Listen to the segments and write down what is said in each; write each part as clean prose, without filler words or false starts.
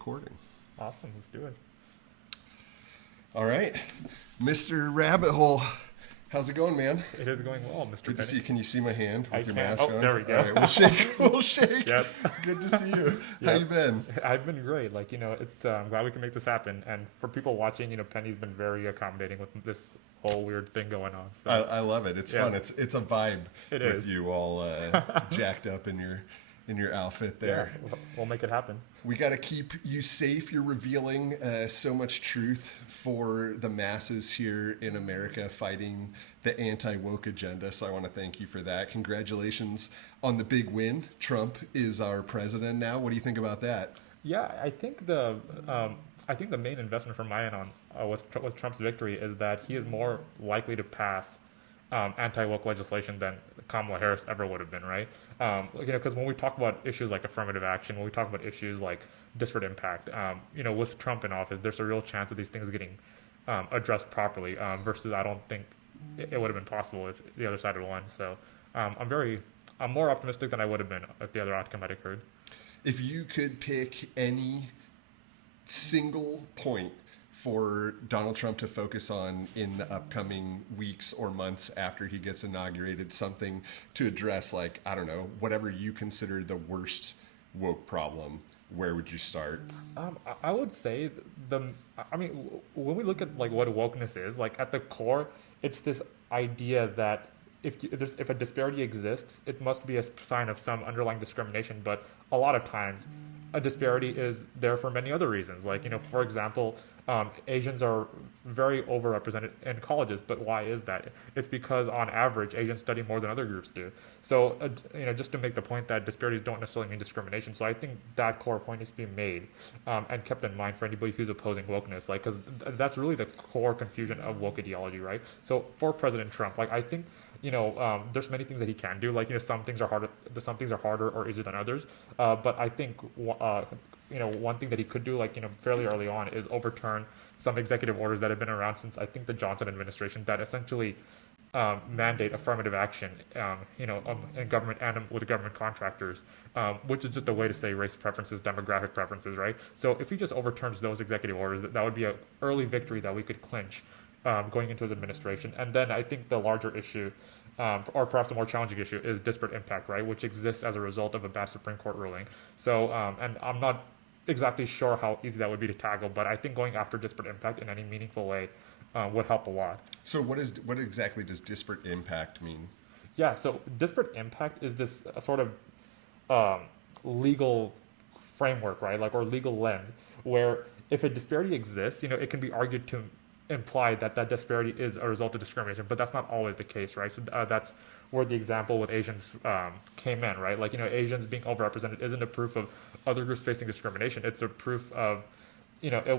recording. Awesome, let's do it. All right, Mr. Rabbit Hole, how's it going, man? It is going well, Mr. Good to see Penny. you. Can you see my hand with I your can. mask Oh, on? there we go. All right, we'll shake. We'll shake. Yep. Good to see you. How Yep. you been? I've been great. It's I'm glad we can make this happen. And for people watching, Penny's been very accommodating with this whole weird thing going on. So I love it. It's Yeah. fun. It's a vibe It with is. you all jacked up in your outfit yeah, there. we'll make it happen. We got to keep you safe. You're revealing so much truth for the masses here in America fighting the anti-woke agenda. So I want to thank you for that. Congratulations on the big win. Trump is our president now. What do you think about that? Yeah, I think the main investment from my end on with Trump's victory is that he is more likely to pass anti-woke legislation than Kamala Harris ever would have been, right? Because when we talk about issues like affirmative action, when we talk about issues like disparate impact, with Trump in office, there's a real chance of these things getting addressed properly. Versus, I don't think it would have been possible if the other side had won. So I'm more optimistic than I would have been if the other outcome had occurred. If you could pick any single point for Donald Trump to focus on in the upcoming weeks or months after he gets inaugurated, something to address, like, I don't know, whatever you consider the worst woke problem, where would you start? I would say when we look at like what wokeness is, like at the core, it's this idea that if a disparity exists, it must be a sign of some underlying discrimination. But a lot of times, a disparity is there for many other reasons. Like, for example, Asians are very overrepresented in colleges, but why is that? It's because on average, Asians study more than other groups do. So, just to make the point that disparities don't necessarily mean discrimination. So I think that core point needs to be made and kept in mind for anybody who's opposing wokeness, like, because that's really the core confusion of woke ideology, right? So for President Trump, like, I think there's many things that he can do. Like, some things are harder or easier than others. But I think one thing that he could do, like, fairly early on, is overturn some executive orders that have been around since I think the Johnson administration that essentially mandate affirmative action, in government and with government contractors, which is just a way to say race preferences, demographic preferences, right? So if he just overturns those executive orders, that would be an early victory that we could clinch going into his administration. And then I think the larger issue, or perhaps a more challenging issue, is disparate impact, right, which exists as a result of a bad Supreme Court ruling. So, and I'm not exactly sure how easy that would be to tackle, but I think going after disparate impact in any meaningful way would help a lot. So what exactly does disparate impact mean? Yeah, so disparate impact is this sort of legal framework, right, like, or legal lens, where if a disparity exists, it can be argued to imply that that disparity is a result of discrimination, but that's not always the case, right? So that's where the example with Asians came in, right? Like, Asians being overrepresented isn't a proof of other groups facing discrimination. It's a proof of,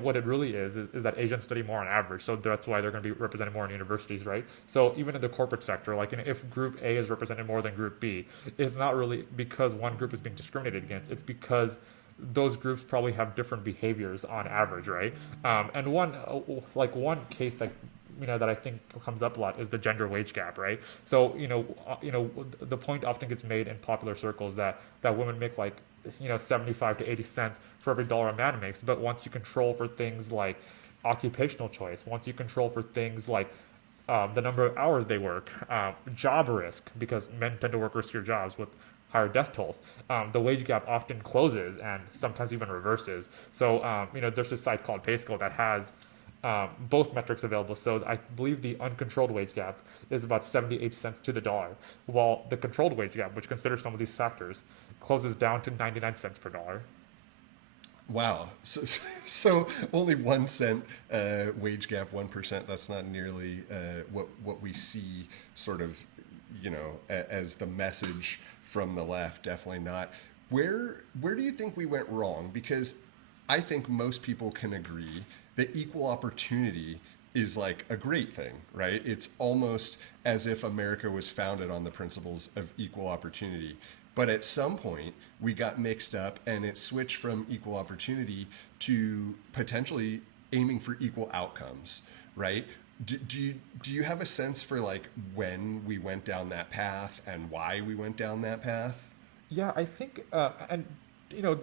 what it really is that Asians study more on average. So that's why they're going to be represented more in universities, right? So even in the corporate sector, like, if Group A is represented more than Group B, it's not really because one group is being discriminated against. It's because those groups probably have different behaviors on average, right? And one case that that I think comes up a lot is the gender wage gap, right? So the point often gets made in popular circles that women make like 75 to 80 cents for every dollar a man makes, but once you control for things like occupational choice, once you control for things like the number of hours they work, job risk, because men tend to work riskier jobs with higher death tolls, the wage gap often closes and sometimes even reverses. So, there's this site called PayScale that has both metrics available. So I believe the uncontrolled wage gap is about 78 cents to the dollar, while the controlled wage gap, which considers some of these factors, closes down to 99 cents per dollar. Wow. So only 1 cent wage gap, 1%. That's not nearly what we see sort of, as the message from the left. Definitely not. Where do you think we went wrong? Because I think most people can agree that equal opportunity is like a great thing, right? It's almost as if America was founded on the principles of equal opportunity. But at some point, we got mixed up and it switched from equal opportunity to potentially aiming for equal outcomes, right? Do you have a sense for like when we went down that path and why we went down that path? Yeah, I think, and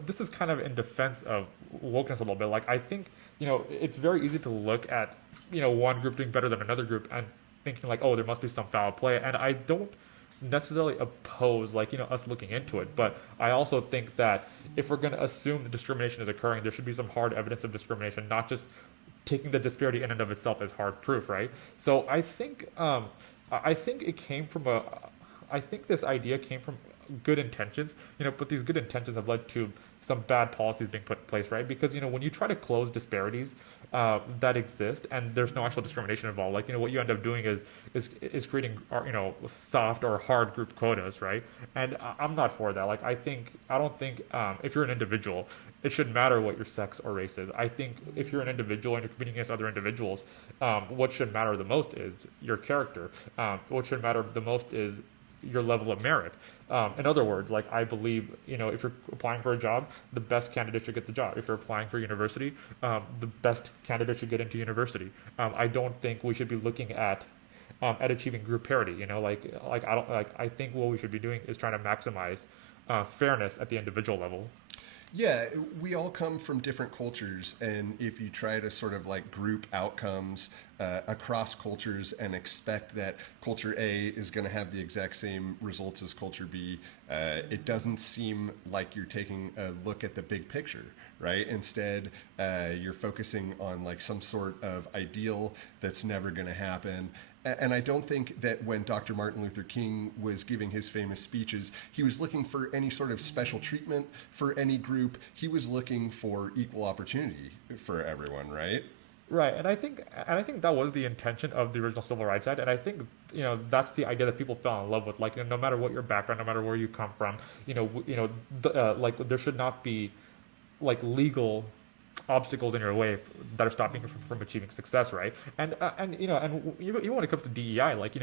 this is kind of in defense of wokeness a little bit. Like, I think, it's very easy to look at, one group doing better than another group and thinking like, oh, there must be some foul play. And I don't necessarily oppose like, us looking into it. But I also think that if we're going to assume that discrimination is occurring, there should be some hard evidence of discrimination, not just taking the disparity in and of itself as hard proof, right? So I think it came from I think this idea came from good intentions, but these good intentions have led to some bad policies being put in place, right? Because, when you try to close disparities that exist and there's no actual discrimination involved, like, what you end up doing is creating, soft or hard group quotas, right? And I'm not for that. Like, I don't think if you're an individual, it should matter what your sex or race is. I think if you're an individual and you're competing against other individuals, what should matter the most is your character. What should matter the most is your level of merit. In other words, like, I believe, if you're applying for a job, the best candidate should get the job. If you're applying for university, the best candidate should get into university. I don't think we should be looking at achieving group parity. I think what we should be doing is trying to maximize fairness at the individual level. Yeah, we all come from different cultures, and if you try to sort of like group outcomes across cultures and expect that culture A is going to have the exact same results as culture B, it doesn't seem like you're taking a look at the big picture, right? Instead, you're focusing on like some sort of ideal that's never going to happen. And I don't think that when Dr. Martin Luther King was giving his famous speeches, he was looking for any sort of special treatment for any group. He was looking for equal opportunity for everyone, right? Right, and I think that was the intention of the original Civil Rights Act, and I think that's the idea that people fell in love with. Like, no matter what your background, no matter where you come from, like, there should not be like legal obstacles in your way that are stopping you from achieving success, right? And even when it comes to DEI, like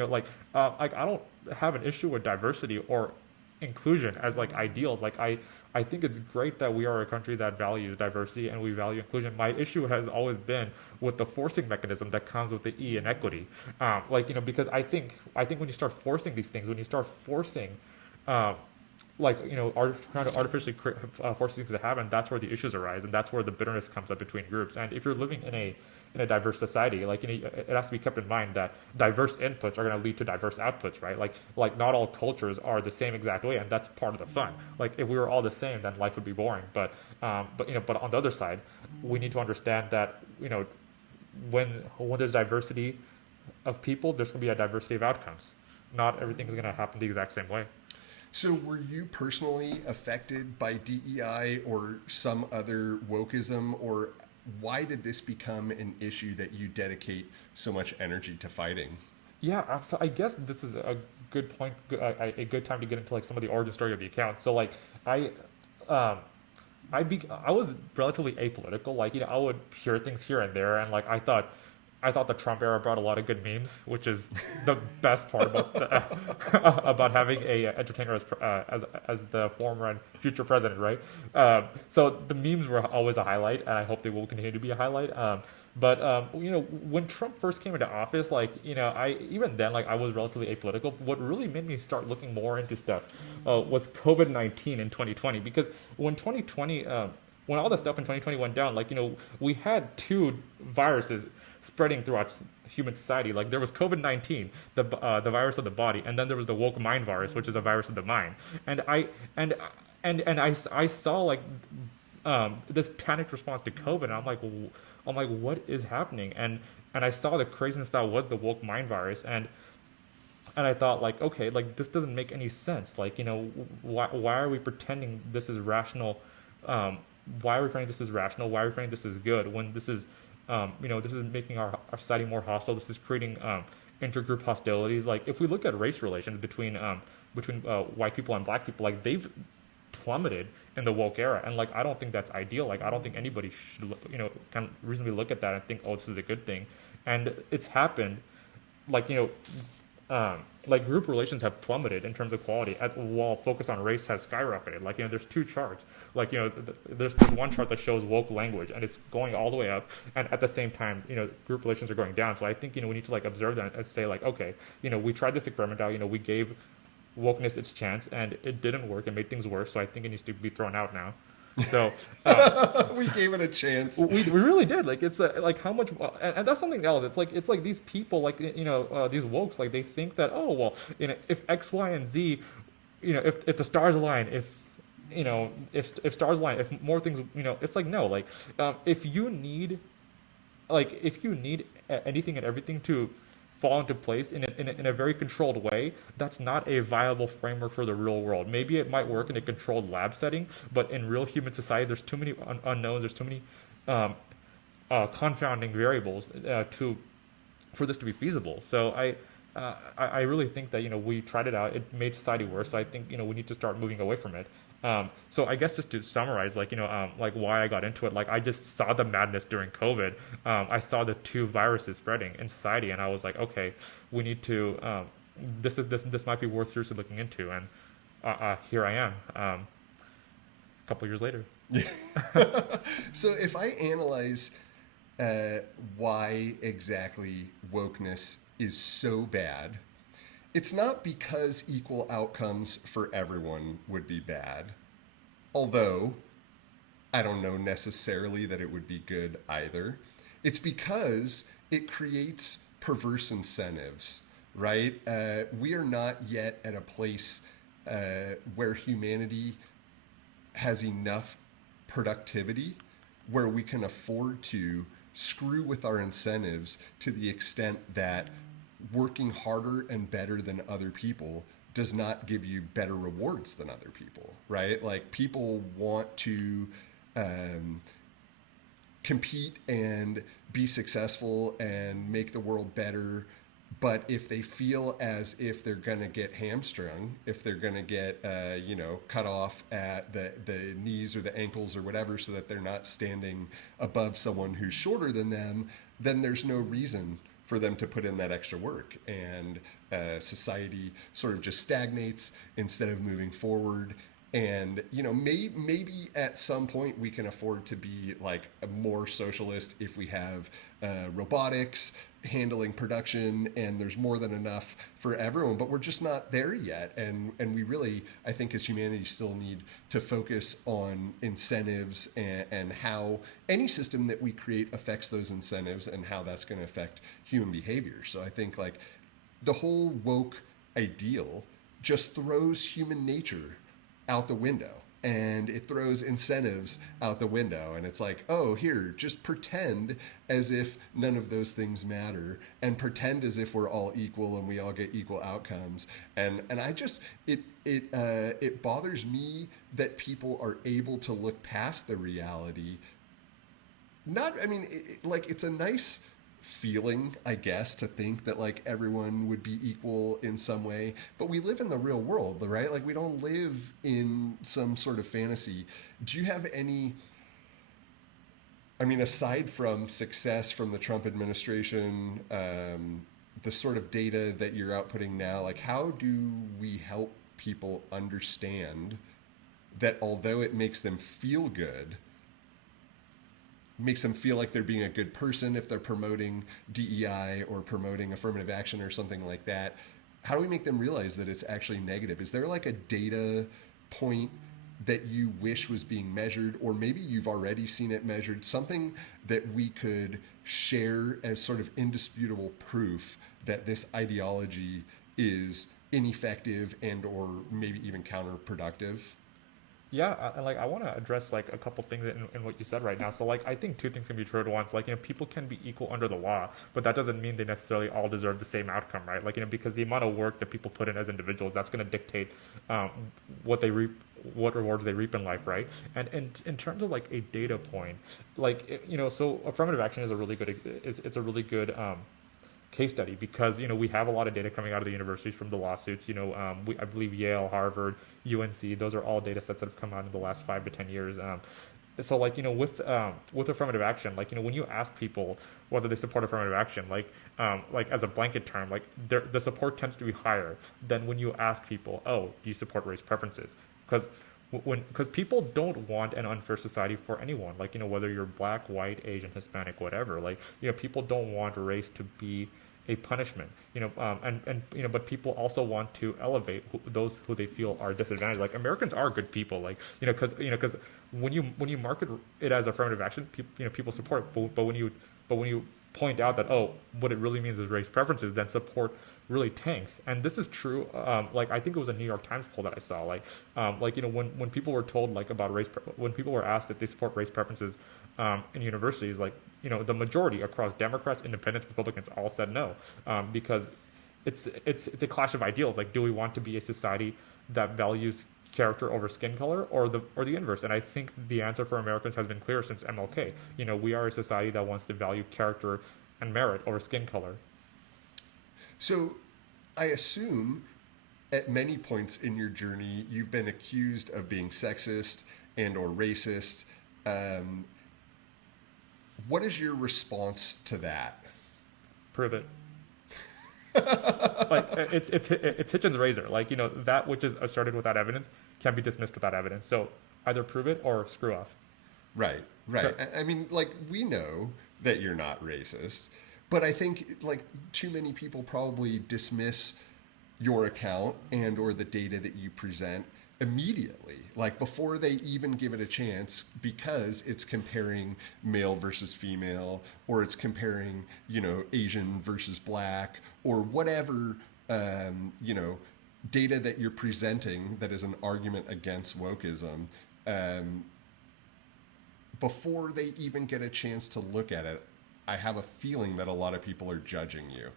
I don't have an issue with diversity or inclusion as like ideals. Like, I think it's great that we are a country that values diversity and we value inclusion. My issue has always been with the forcing mechanism that comes with the inequity. Because I think when you start forcing these things, when you start forcing trying to artificially force things to happen, that's where the issues arise, and that's where the bitterness comes up between groups. And if you're living in a diverse society, like, it has to be kept in mind that diverse inputs are going to lead to diverse outputs, right? Like not all cultures are the same exact way, and that's part of the fun. Like, if we were all the same, then life would be boring. But on the other side, we need to understand that when there's diversity of people, there's going to be a diversity of outcomes. Not everything is going to happen the exact same way. So were you personally affected by DEI or some other wokeism, or why did this become an issue that you dedicate so much energy to fighting? Yeah, so I guess this is a good point, a good time to get into like some of the origin story of the account. So like I was relatively apolitical. Like, I would hear things here and there, and like I thought the Trump era brought a lot of good memes, which is the best part about having a entertainer as the former and future president, right? So the memes were always a highlight, and I hope they will continue to be a highlight. But when Trump first came into office, like, I was relatively apolitical. What really made me start looking more into stuff was COVID-19 in 2020, because when 2020, when all the stuff in 2020 went down, like, we had two viruses spreading throughout human society. Like, there was COVID-19, the virus of the body, and then there was the woke mind virus, which is a virus of the mind. And I saw like this panicked response to COVID, and I'm like, what is happening? And I saw the craziness that was the woke mind virus, and I thought, like, okay, like, this doesn't make any sense. Like, why are we pretending this is rational? Why are we pretending this is rational? Why are we pretending this is good when this is this is making our society more hostile. This is creating intergroup hostilities. Like, if we look at race relations between white people and black people, like, they've plummeted in the woke era, and like, I don't think that's ideal. Like, I don't think anybody should can reasonably look at that and think, oh, this is a good thing. And it's happened, like, like, group relations have plummeted in terms of quality, while focus on race has skyrocketed. Like, there's two charts. Like, there's one chart that shows woke language, and it's going all the way up, and at the same time, group relations are going down. So I think, we need to like observe that and say, like, okay, we tried this experiment out. We gave wokeness its chance, and it didn't work. It made things worse. So I think it needs to be thrown out now. So We gave it a chance. we really did. Like it's like how much, and that's something else. It's like these people, like these wokes, like they think that, oh well, if X, Y, and Z, if the stars align, if stars align, if more things, it's like no, like if you need, anything and everything to fall into place in a very controlled way, that's not a viable framework for the real world. Maybe it might work in a controlled lab setting, but in real human society, there's too many unknowns. There's too many um, confounding variables to for this to be feasible. So I really think that we tried it out. It made society worse. So I think we need to start moving away from it. So I guess just to summarize, like why I got into it, like I just saw the madness during COVID. I saw the two viruses spreading in society, and I was like, okay, we need to. This might be worth seriously looking into, and here I am, a couple years later. So if I analyze why exactly wokeness is so bad, it's not because equal outcomes for everyone would be bad, although I don't know necessarily that it would be good either. It's because it creates perverse incentives, right? We are not yet at a place where humanity has enough productivity where we can afford to screw with our incentives to the extent that working harder and better than other people does not give you better rewards than other people, right? Like people want to compete and be successful and make the world better. But if they feel as if they're going to get hamstrung, if they're going to get, cut off at the knees or the ankles or whatever so that they're not standing above someone who's shorter than them, then there's no reason for them to put in that extra work. And society sort of just stagnates instead of moving forward. And maybe at some point we can afford to be like a more socialist if we have robotics handling production and there's more than enough for everyone, but we're just not there yet. And we really, I think as humanity, still need to focus on incentives and how any system that we create affects those incentives and how that's going to affect human behavior. So I think like the whole woke ideal just throws human nature out the window, and it throws incentives out the window. And it's like, oh, here, just pretend as if none of those things matter and pretend as if we're all equal and we all get equal outcomes. And I just, it bothers me that people are able to look past the reality. It's a nice feeling, I guess, to think that like everyone would be equal in some way, but we live in the real world, right? Like we don't live in some sort of fantasy. Do you have any, aside from success from the Trump administration, the sort of data that you're outputting now, like how do we help people understand that although it makes them feel good, makes them feel like they're being a good person if they're promoting DEI or promoting affirmative action or something like that, how do we make them realize that it's actually negative? Is there like a data point that you wish was being measured, or maybe you've already seen it measured, something that we could share as sort of indisputable proof that this ideology is ineffective and or maybe even counterproductive? Yeah, I want to address like a couple things in what you said right now. So like I think two things can be true at once. Like people can be equal under the law, but that doesn't mean they necessarily all deserve the same outcome, right? Like because the amount of work that people put in as individuals, that's going to dictate what they reap, what rewards they reap in life, right? And in terms of like a data point, so affirmative action is a really good it's a really good case study because we have a lot of data coming out of the universities from the lawsuits. I believe Yale, Harvard, UNC, those are all data sets that have come out in the last 5 to 10 years. So with affirmative action, when you ask people whether they support affirmative action, like as a blanket term, the support tends to be higher than when you ask people, oh, do you support race preferences? Because people don't want an unfair society for anyone, whether you're black, white, Asian, Hispanic, whatever. People don't want race to be a punishment, but people also want to elevate those who they feel are disadvantaged. Like Americans are good people, because when you market it as affirmative action, people support it. But when you point out that, oh, what it really means is race preferences, then support really tanks. And this is true. Like, I think it was a New York Times poll that I saw. Like, when people were told like about when people were asked if they support race preferences in universities, like, the majority across Democrats, Independents, Republicans all said no, because it's a clash of ideals. Like, do we want to be a society that values character over skin color, or the inverse? And I think the answer for Americans has been clear since MLK. We are a society that wants to value character and merit over skin color. So I assume at many points in your journey, you've been accused of being sexist and or racist. What is your response to that? Prove it. Like, it's Hitchens' razor. Like, that which is asserted without evidence can be dismissed without evidence. So either prove it or screw off. Right. I mean, like, we know that you're not racist, but I think like too many people probably dismiss your account and or the data that you present immediately, like before they even give it a chance, because it's comparing male versus female, or it's comparing, Asian versus black, or whatever, data that you're presenting that is an argument against wokeism. Before they even get a chance to look at it, I have a feeling that a lot of people are judging you.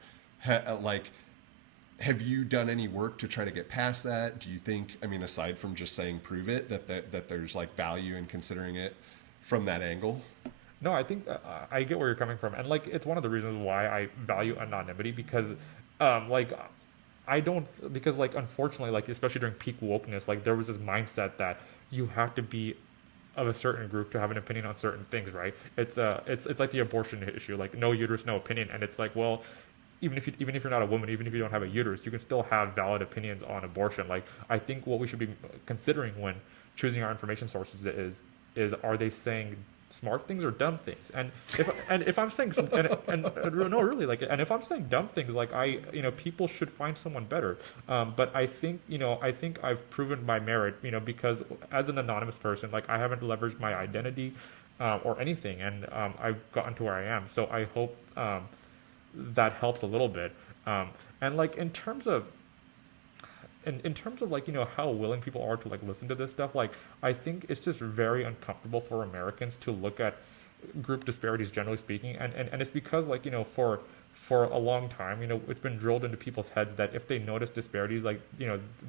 Have you done any work to try to get past that? Do you think, I mean, aside from just saying prove it, that there's like value in considering it from that angle? No, I think I get where you're coming from, and like, it's one of the reasons why I value anonymity, because like, I don't, because like, unfortunately, like, especially during peak wokeness, like, there was this mindset that you have to be of a certain group to have an opinion on certain things, right? It's like the abortion issue, like, no uterus, no opinion. And it's like, well, even if you're not a woman, even if you don't have a uterus, you can still have valid opinions on abortion. Like, I think what we should be considering when choosing our information sources is are they saying smart things or dumb things? And if I'm saying no, really, like, and if I'm saying dumb things, like, people should find someone better. But I think I've proven my merit, because as an anonymous person, like, I haven't leveraged my identity or anything, and I've gotten to where I am. So I hope that helps a little bit. And like, in terms of like, how willing people are to like listen to this stuff, like, I think it's just very uncomfortable for Americans to look at group disparities, generally speaking, and it's because, like, for a long time, it's been drilled into people's heads that if they notice disparities, like,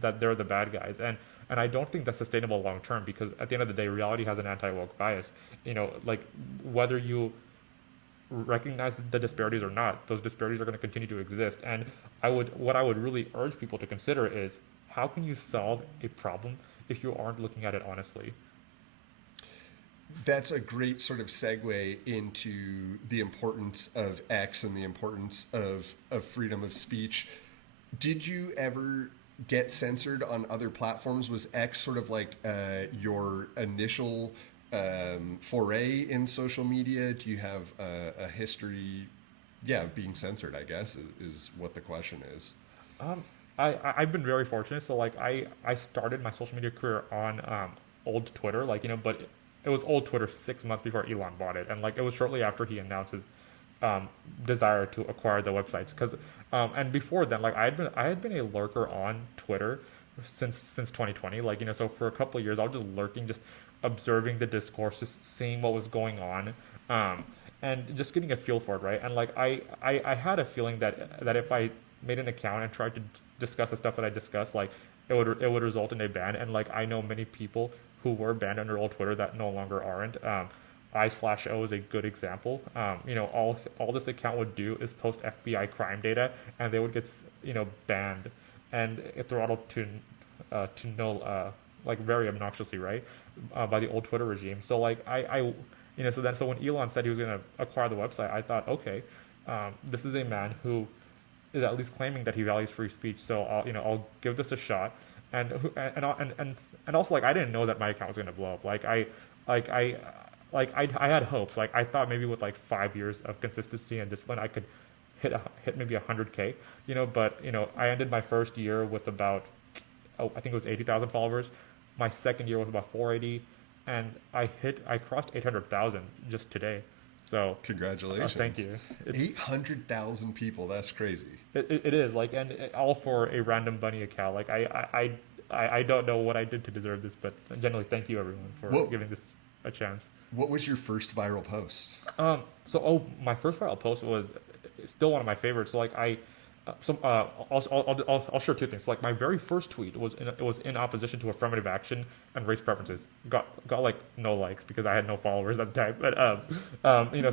that they're the bad guys, and I don't think that's sustainable long term, because at the end of the day, reality has an anti-woke bias. Like, whether you recognize the disparities or not, those disparities are going to continue to exist. And what I would really urge people to consider is, how can you solve a problem if you aren't looking at it honestly? That's a great sort of segue into the importance of X and the importance of freedom of speech. Did you ever get censored on other platforms? Was X sort of like your initial foray in social media? Do you have a history, of being censored, I guess, is what the question is. I've been very fortunate. So like, I started my social media career on old Twitter, like, but it was old Twitter 6 months before Elon bought it, and like, it was shortly after he announced his desire to acquire the websites. Because and before then, like, I had been a lurker on Twitter since 2020. Like, so for a couple of years, I was just lurking, just observing the discourse, just seeing what was going on, and just getting a feel for it, right? And like, I had a feeling that if I made an account and tried to discuss the stuff that I discussed, like, it would result in a ban. And like, I know many people who were banned under old Twitter that no longer aren't. I/O is a good example. All this account would do is post FBI crime data, and they would get banned and throttled to no, like, very obnoxiously, right, by the old Twitter regime. So like, so when Elon said he was going to acquire the website, I thought, okay, this is a man who is at least claiming that he values free speech. So I'll give this a shot. And also, like, I didn't know that my account was going to blow up. Like, I had hopes. Like, I thought maybe with like 5 years of consistency and discipline, I could hit maybe 100K. But I ended my first year with about, I think it was 80,000 followers. My second year was about 480. and I crossed 800,000 just today. So thank Congratulations. you. It's 800,000 people. That's crazy. it is like, and all for a random bunny account. Like I don't know what I did to deserve this, but generally thank you everyone for What giving this a chance. what was your first viral post? My first viral post was still one of my favorites. So like I'll share two things. Like my very first tweet was in opposition to affirmative action and race preferences. Got like no likes because I had no followers at the time. But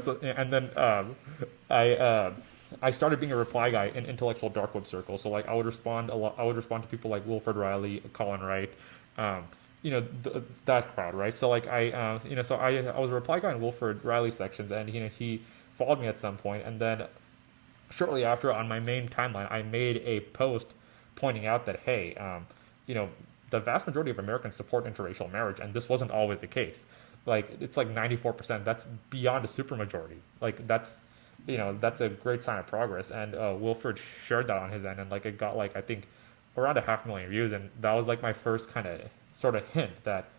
so and then I started being a reply guy in intellectual dark web circles. So like I would respond a lot. I would respond to people like Wilfred Riley, Colin Wright, um, that crowd, right? So like I was a reply guy in Wilfred Riley sections, and he followed me at some point, and then shortly after on my main timeline, I made a post pointing out that hey, you know, the vast majority of Americans support interracial marriage, and this wasn't always the case. Like it's like 94%. That's beyond a supermajority. Like that's a great sign of progress. And Wilfred shared that on his end, and like it got like I think around 500,000 views, and that was like my first kind of sort of hint that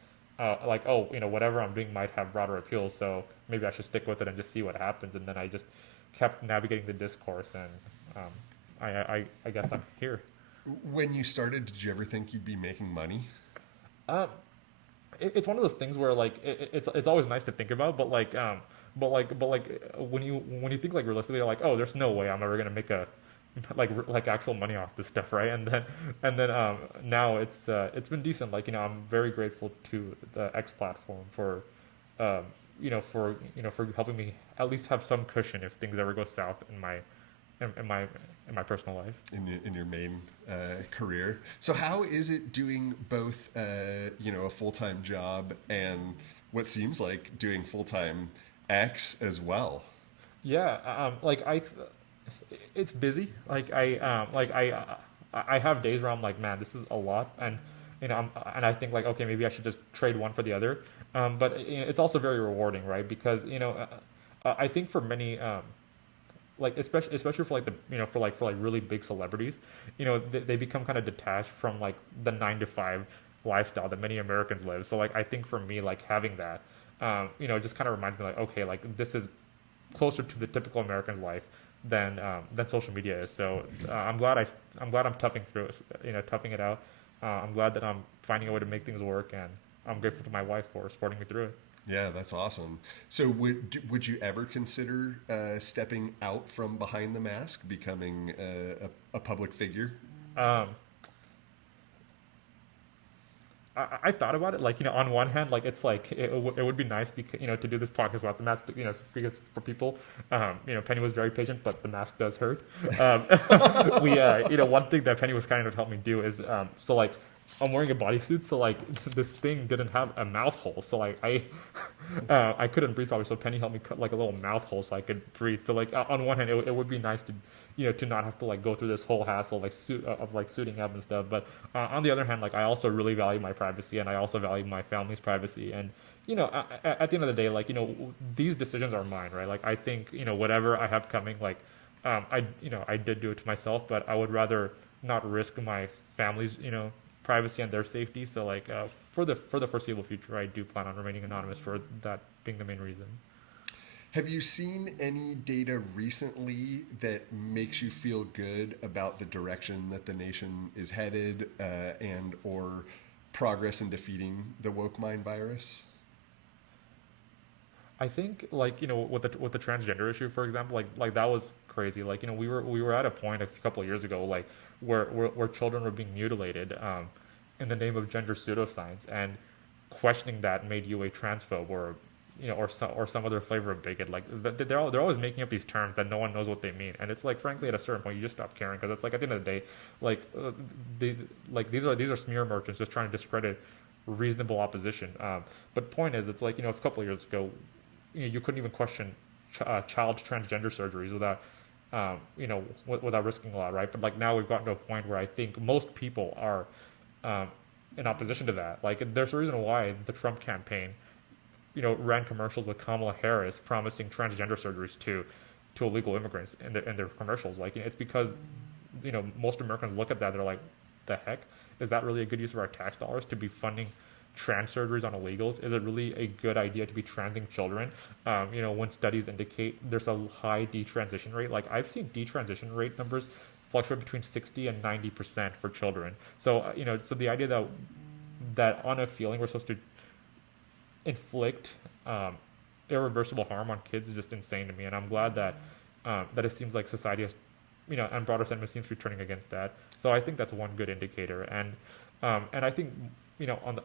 like oh whatever I'm doing might have broader appeal, so maybe I should stick with it and just see what happens. And then I just kept navigating the discourse, and um, I guess I'm here. When you started, did you ever think you'd be making money? Um, it's one of those things where like it's always nice to think about, but like when you think like realistically, you're like, oh, there's no way I'm ever gonna make a like actual money off this stuff, right? And then now it's been decent. Like I'm very grateful to the X platform for um, for helping me at least have some cushion if things ever go south in my in my personal life. In your main career. So how is it doing both, a full time job and what seems like doing full time X as well? Yeah, it's busy. I have days where I'm like, man, this is a lot, and and I think like, okay, maybe I should just trade one for the other. But it's also very rewarding, right? Because I think for many, like especially for like the for like really big celebrities, they become kind of detached from like the 9 to 5 lifestyle that many Americans live. So like I think for me, like having that, just kind of reminds me like, okay, like this is closer to the typical American's life than social media is. So I'm glad I'm toughing through it, toughing it out. I'm glad that I'm finding a way to make things work, and I'm grateful to my wife for supporting me through it. Yeah, that's awesome. So would you ever consider stepping out from behind the mask, becoming a public figure? Um, I thought about it, like on one hand, like it's like it would be nice because to do this podcast about the mask, but because for people, Penny was very patient, but the mask does hurt. Um, we one thing that Penny was kind enough to help me do is so like I'm wearing a bodysuit, so like this thing didn't have a mouth hole, so like I couldn't breathe properly. So Penny helped me cut like a little mouth hole so I could breathe. So like on one hand, it would be nice to to not have to like go through this whole hassle like of like suiting up and stuff. But on the other hand, like I also really value my privacy, and I also value my family's privacy. And at the end of the day, like these decisions are mine, right? Like I think whatever I have coming, like I did do it to myself, but I would rather not risk my family's privacy and their safety. So like for the foreseeable future, I do plan on remaining anonymous for that being the main reason. Have you seen any data recently that makes you feel good about the direction that the nation is headed, and or progress in defeating the woke mind virus? I think like with the transgender issue, for example, like that was crazy. Like we were at a point a couple of years ago like where children were being mutilated in the name of gender pseudoscience, and questioning that made you a transphobe or or some other flavor of bigot. Like they're always making up these terms that no one knows what they mean, and it's like frankly at a certain point you just stop caring, because it's like at the end of the day, like these are smear merchants just trying to discredit reasonable opposition. But point is, it's like a couple of years ago, you couldn't even question child transgender surgeries without without risking a lot, right? But like now we've gotten to a point where I think most people are um, in opposition to that. Like there's a reason why the Trump campaign ran commercials with Kamala Harris promising transgender surgeries to illegal immigrants in their commercials. Like it's because most Americans look at that, they're like, the heck, is that really a good use of our tax dollars to be funding trans surgeries on illegals? Is it really a good idea to be transing children? When studies indicate there's a high detransition rate, like I've seen detransition rate numbers fluctuate between 60 and 90% for children. So, so the idea that on a feeling we're supposed to inflict irreversible harm on kids is just insane to me. And I'm glad that it seems like society has, and broader sentiment seems to be turning against that. So I think that's one good indicator. And I think,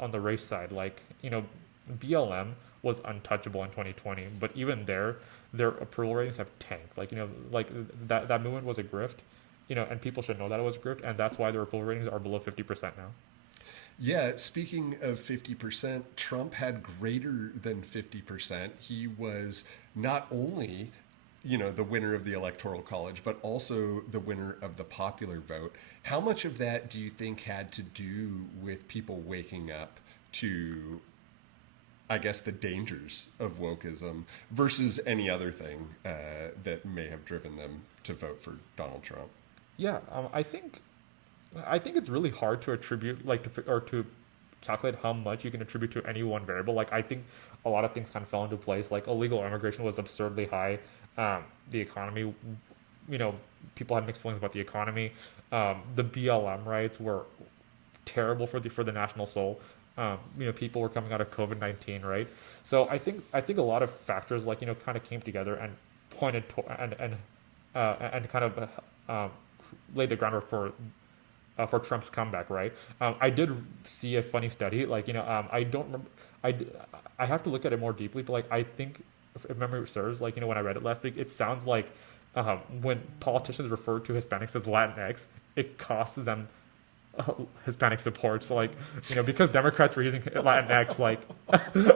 on the race side, like, BLM was untouchable in 2020, but even their approval ratings have tanked. Like, like that movement was a grift, and people should know that it was a grift, and that's why their approval ratings are below 50% now. Yeah, speaking of 50%, Trump had greater than 50%. He was not only, the winner of the Electoral College, but also the winner of the popular vote. How much of that do you think had to do with people waking up to, I guess, the dangers of wokeism versus any other thing that may have driven them to vote for Donald Trump? Yeah, I think it's really hard to attribute, like, or to calculate how much you can attribute to any one variable. Like, I think a lot of things kind of fell into place. Like, illegal immigration was absurdly high. The economy, people had mixed feelings about the economy. The BLM riots were terrible for the national soul. People were coming out of COVID-19, right? So I think a lot of factors, like, kind of came together and pointed to and kind of laid the groundwork for Trump's comeback, right? I did see a funny study, like, I don't remember, I have to look at it more deeply, but like, I think if memory serves, like, when I read it last week, it sounds like when politicians refer to Hispanics as Latinx, it costs them Hispanic support. So, like, because Democrats were using Latinx, like,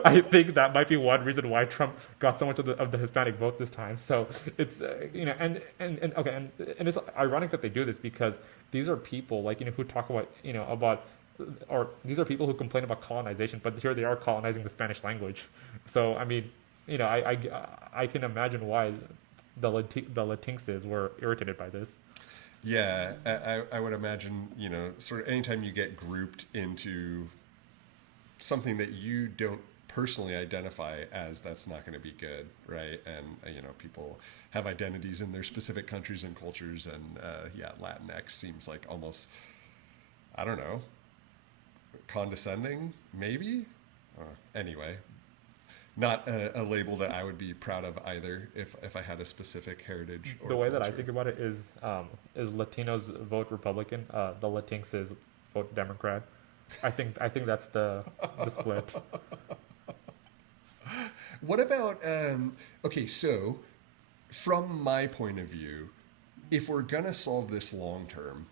I think that might be one reason why Trump got so much of the Hispanic vote this time. So it's and okay, and it's ironic that they do this because these are people, like, who talk about or these are people who complain about colonization, but here they are colonizing the Spanish language. So I mean, I can imagine why the Latinxes were irritated by this. Yeah, I would imagine, sort of anytime you get grouped into something that you don't personally identify as, that's not going to be good, right? And, people have identities in their specific countries and cultures, and yeah, Latinx seems like almost, I don't know, condescending, maybe? Anyway, not a label that I would be proud of either if I had a specific heritage or The way that I culture. think about it is Latinos vote Republican, the Latinxes vote Democrat. I think that's the split. What about, okay, so from my point of view, if we're going to solve this long term,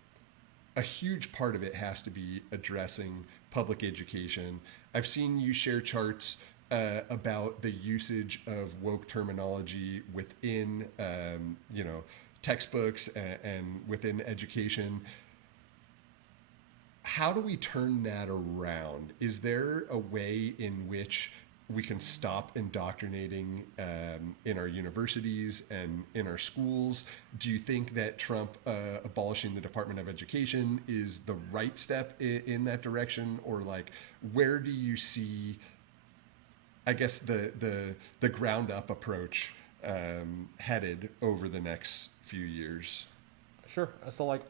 a huge part of it has to be addressing public education. I've seen you share charts about the usage of woke terminology within, textbooks and within education. How do we turn that around? Is there a way in which we can stop indoctrinating in our universities and in our schools? Do you think that Trump abolishing the Department of Education is the right step in that direction? Or, like, where do you see, I guess, the ground up approach headed over the next few years? Sure. So, like,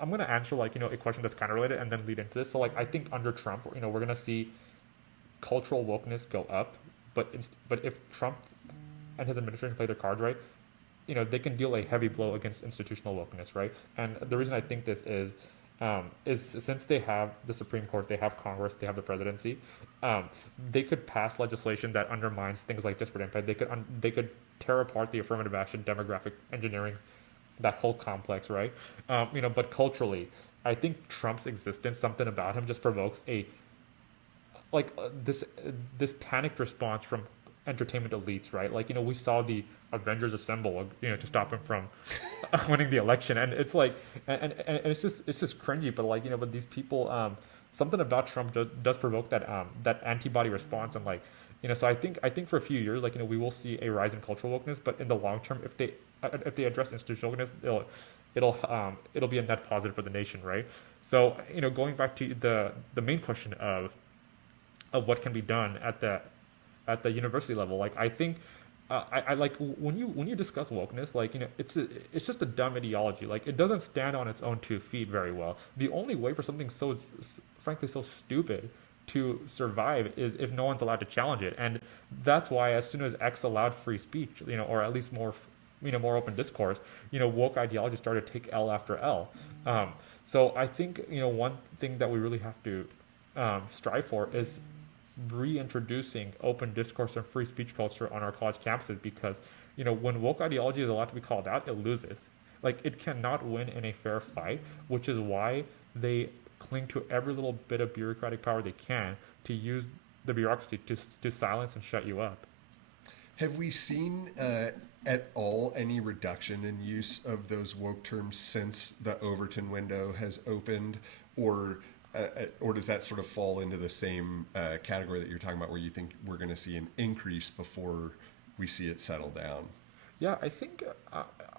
I'm gonna answer, like, a question that's kind of related and then lead into this. So, like, I think under Trump, we're gonna see cultural wokeness go up, but if Trump and his administration play their cards right, they can deal a heavy blow against institutional wokeness, right? And the reason I think this is since they have the Supreme Court, they have Congress, they have the presidency, they could pass legislation that undermines things like disparate impact. They could tear apart the affirmative action, demographic engineering, that whole complex, right? But culturally, I think Trump's existence, something about him, just provokes this panicked response from entertainment elites, right? Like, we saw the Avengers assemble, to stop him from winning the election, and it's like, and it's just cringy, but like, but these people, something about Trump does provoke that antibody response, and like, so I think for a few years, like, we will see a rise in cultural wokeness, but in the long term, if they address institutional wokeness, it'll be a net positive for the nation, right? So going back to the main question of what can be done at the university level. Like I think I like when you discuss wokeness, like it's just a dumb ideology. Like it doesn't stand on its own 2 feet very well. The only way for something so frankly so stupid to survive is if no one's allowed to challenge it, and that's why as soon as X allowed free speech, or at least more open discourse, woke ideology started to take L after L. So I think one thing that we really have to strive for is reintroducing open discourse and free speech culture on our college campuses, because when woke ideology is allowed to be called out, it loses. Like it cannot win in a fair fight, which is why they cling to every little bit of bureaucratic power they can to use the bureaucracy to silence and shut you up. Have we seen at all any reduction in use of those woke terms since the Overton window has opened, or does that sort of fall into the same category that you're talking about, where you think we're going to see an increase before we see it settle down? Yeah, I think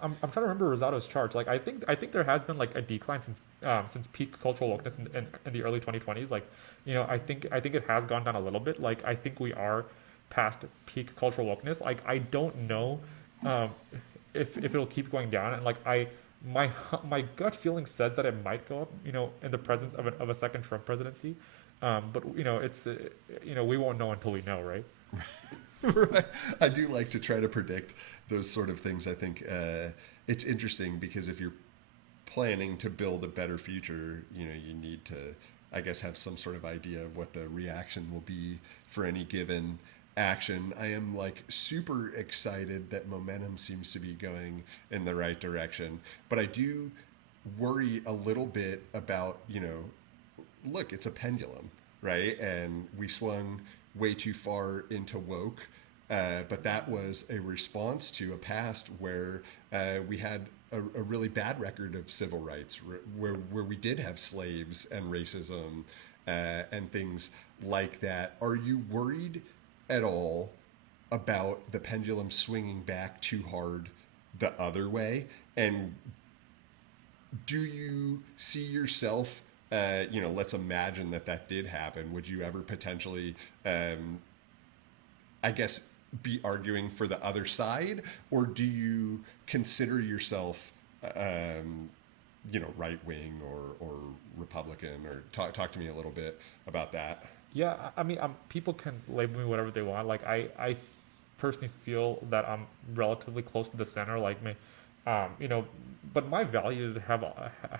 I'm trying to remember Rosado's charts. Like I think there has been like a decline since peak cultural wokeness in the early 2020s. Like I think it has gone down a little bit. Like I think we are past peak cultural wokeness. Like I don't know um, if it'll keep going down. And like my my gut feeling says that it might go up. In the presence of a second Trump presidency. But it's we won't know until we know, right? Right. I do like to try to predict those sort of things. I think it's interesting because if you're planning to build a better future, you need to, I guess, have some sort of idea of what the reaction will be for any given action. I am like super excited that momentum seems to be going in the right direction, but I do worry a little bit about, look, it's a pendulum, right? And we swung way too far into woke, but that was a response to a past where we had a really bad record of civil rights, where we did have slaves and racism and things like that. Are you worried at all about the pendulum swinging back too hard the other way? And do you see yourself, let's imagine that did happen. Would you ever potentially, I guess, be arguing for the other side? Or do you consider yourself, right wing or Republican? Or talk to me a little bit about that. Yeah, I mean, people can label me whatever they want. Like, I personally feel that I'm relatively close to the center. Like, but my values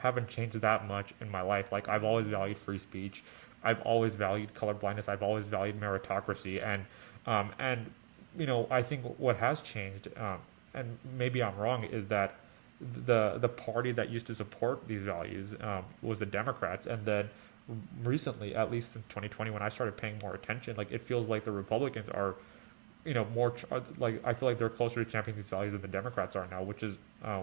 haven't changed that much in my life. Like, I've always valued free speech. I've always valued colorblindness. I've always valued meritocracy. And I think what has changed, and maybe I'm wrong, is that the party that used to support these values was the Democrats, and then recently, at least since 2020, when I started paying more attention, like it feels like the Republicans are, like I feel like they're closer to championing these values than the Democrats are now, which is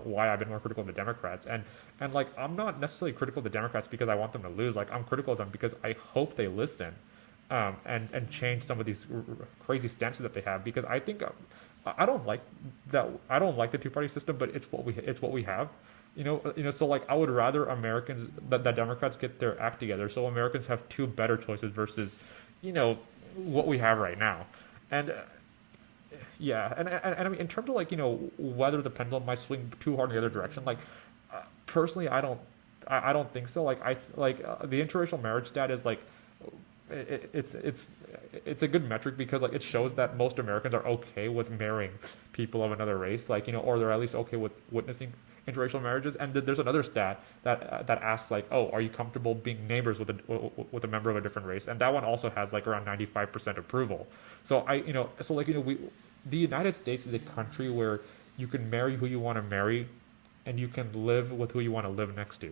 why I've been more critical of the Democrats. And like I'm not necessarily critical of the Democrats because I want them to lose. Like I'm critical of them because I hope they listen, and change some of these crazy stances that they have. Because I think I don't like that. I don't like the two-party system, but it's what we have. So like I would rather Americans that Democrats get their act together, so Americans have two better choices versus, what we have right now, and yeah, and I mean in terms of like whether the pendulum might swing too hard in the other direction, like personally I don't think so. Like the interracial marriage stat is like it's a good metric because like it shows that most Americans are okay with marrying people of another race, like or they're at least okay with witnessing interracial marriages. And there's another stat that asks like, oh, are you comfortable being neighbors with a member of a different race? And that one also has like around 95% approval. So the United States is a country where you can marry who you want to marry, and you can live with who you want to live next to,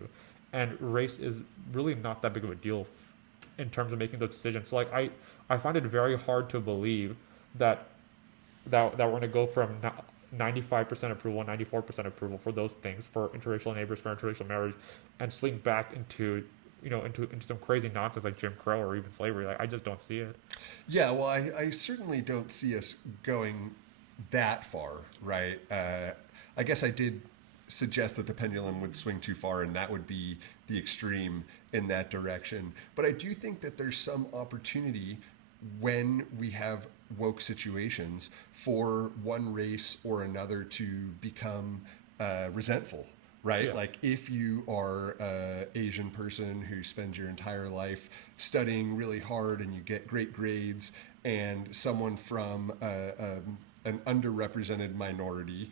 and race is really not that big of a deal in terms of making those decisions. So like I find it very hard to believe that we're going to go from 95% approval, 94% approval for those things, for interracial neighbors, for interracial marriage, and swing back into into some crazy nonsense like Jim Crow or even slavery. Like I just don't see it. Yeah, well, I certainly don't see us going that far, right? I guess I did, I don't know, maybe 10 years ago, 15 years ago, I would have said, oh, yeah, we should have interracial marriage. But now I think, I guess I did suggest that the pendulum would swing too far, and that would be the extreme in that direction. But I do think that there's some opportunity when we have woke situations for one race or another to become resentful, right? Yeah. Like if you are a Asian person who spends your entire life studying really hard and you get great grades, and someone from an underrepresented minority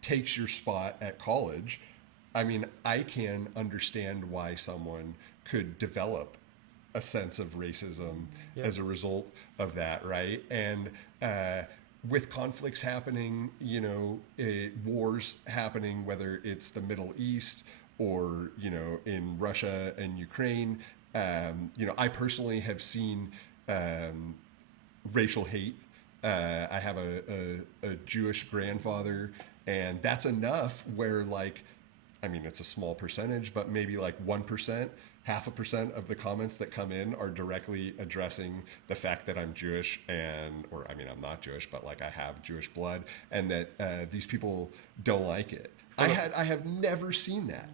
takes your spot at college, I mean, I can understand why someone could develop a sense of racism Yeah. as a result of that, right? And with conflicts happening, wars happening, whether it's the Middle East or, in Russia and Ukraine, I personally have seen racial hate. I have a Jewish grandfather, and that's enough where, like, I mean, it's a small percentage, but maybe like 1%, 0.5% of the comments that come in are directly addressing the fact that I'm Jewish or I mean, I'm not Jewish, but like I have Jewish blood, and that these people don't like it. I have never seen that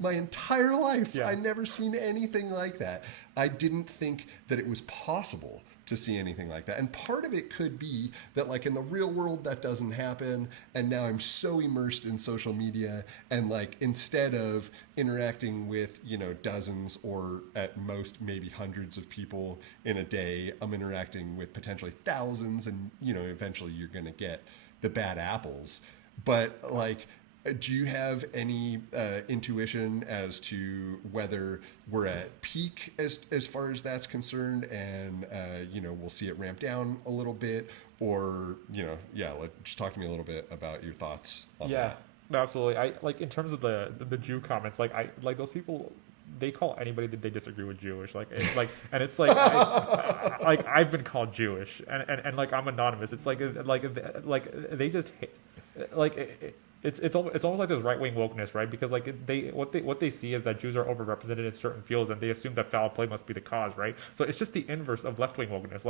my entire life. Yeah. I never seen anything like that. I didn't think that it was possible to see anything like that. And part of it could be that, like, in the real world that doesn't happen, and now I'm so immersed in social media, and like instead of interacting with dozens or at most maybe hundreds of people in a day, I'm interacting with potentially thousands, and eventually you're going to get the bad apples. But like, do you have any intuition as to whether we're at peak as far as that's concerned, and we'll see it ramp down a little bit, or just talk to me a little bit about your thoughts on Yeah, that. no, absolutely. I like, in terms of the Jew comments, like I like those people. They call anybody that they disagree with Jewish, and it's like, like I've been called Jewish, and like I'm anonymous. It's like they just hate, like it's almost like this right wing wokeness, right? Because like what they see is that Jews are overrepresented in certain fields, and they assume that foul play must be the cause, right? So it's just the inverse of left wing wokeness,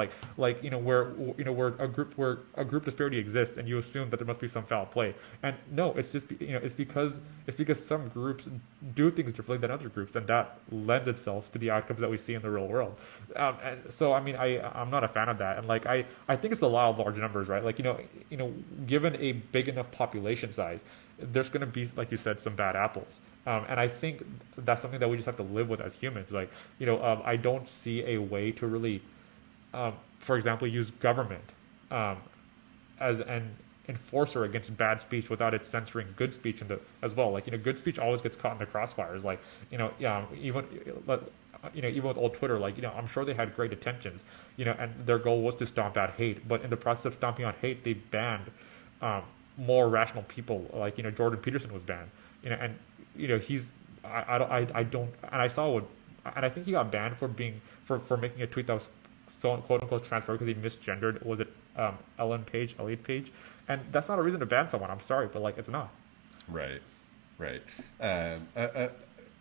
where a group disparity exists, and you assume that there must be some foul play, and no, it's just it's because some groups do things differently than other groups, and that lends itself to the outcomes that we see in the real world. And so I mean, I'm not a fan of that, and like I think it's the law of large numbers, right? Like given a big enough population size, there's going to be, like you said, some bad apples. And I think that's something that we just have to live with as humans. Like, I don't see a way to really, for example, use government as an enforcer against bad speech without it censoring good speech as well. Like, good speech always gets caught in the crossfires. Like, even with old Twitter, like, I'm sure they had great intentions, and their goal was to stomp out hate. But in the process of stomping out hate, they banned more rational people, like Jordan Peterson was banned, and he's I don't, and I saw what, and I think he got banned for making a tweet that was so quote unquote transparent because he misgendered, was it Elliot Page, and that's not a reason to ban someone. I'm sorry, but like, it's not. Right.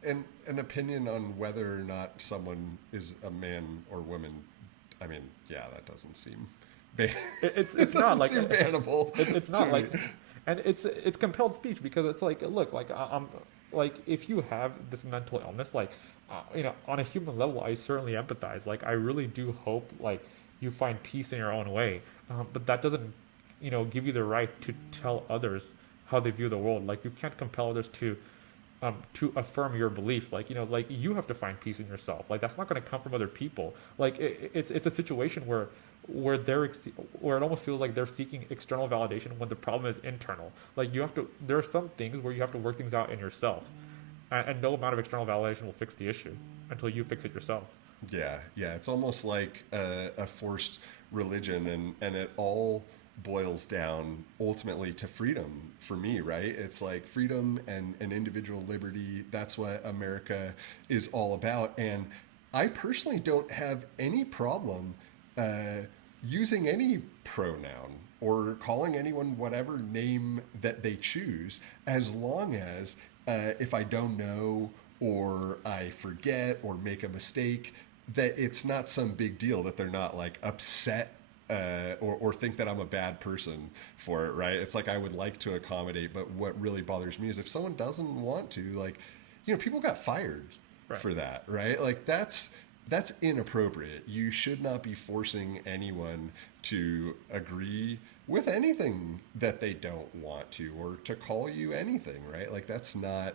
An opinion on whether or not someone is a man or woman. I mean, yeah, that doesn't seem. It's not like bannable. It's not like, and it's compelled speech, because it's like, look, like I'm like, if you have this mental illness, like on a human level, I certainly empathize. Like, I really do hope like you find peace in your own way, but that doesn't give you the right to tell others how they view the world. Like, you can't compel others to affirm your beliefs. Like, like, you have to find peace in yourself. Like, that's not going to come from other people. Like, it's a situation where it almost feels like they're seeking external validation when the problem is internal. Like, there are some things where you have to work things out in yourself, and no amount of external validation will fix the issue until you fix it yourself. Yeah. It's almost like a forced religion, and it all boils down ultimately to freedom for me, right? It's like freedom and individual liberty. That's what America is all about. And I personally don't have any problem using any pronoun or calling anyone whatever name that they choose, as long as if I don't know, or I forget, or make a mistake, that it's not some big deal, that they're not like upset or think that I'm a bad person for it, right? It's like I would like to accommodate, but what really bothers me is if someone doesn't want to, like, people got fired Right. for that, right? Like that's inappropriate. You should not be forcing anyone to agree with anything that they don't want to, or to call you anything, right? Like that's not